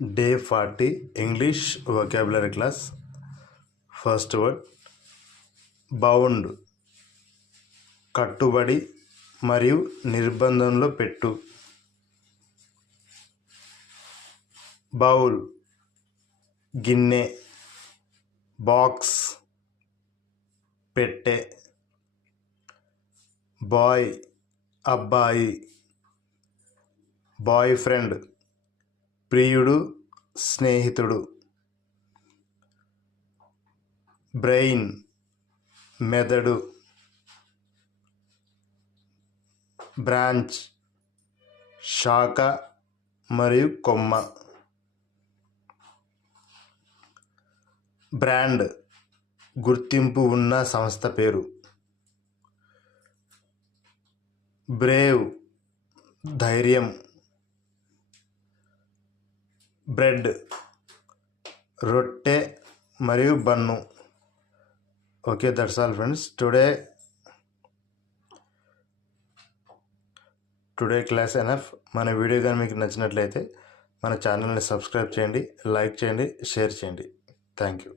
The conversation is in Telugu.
Day 40 English vocabulary class. First word bound, కట్టుబడి మరియు నిర్బంధంలో పెట్టు. బౌల్ గిన్నె, బాక్స్ పెట్టె. బాయ్ అబ్బాయి, బాయ్ ఫ్రెండ్ ప్రియుడు స్నేహితుడు. బ్రెయిన్ మెదడు. బ్రాంచ్ శాఖ మరియు కొమ్మ. బ్రాండ్ గుర్తింపు ఉన్న సంస్థ పేరు. బ్రేవ్ ధైర్యం. బ్రెడ్ రొట్టె మరియు bun. Okay, that's all friends. Today class enough. మన వీడియో కానీ మీకు నచ్చినట్లయితే మన ఛానల్ని సబ్స్క్రైబ్ చేయండి, లైక్ చేయండి, షేర్ చేయండి. Thank you.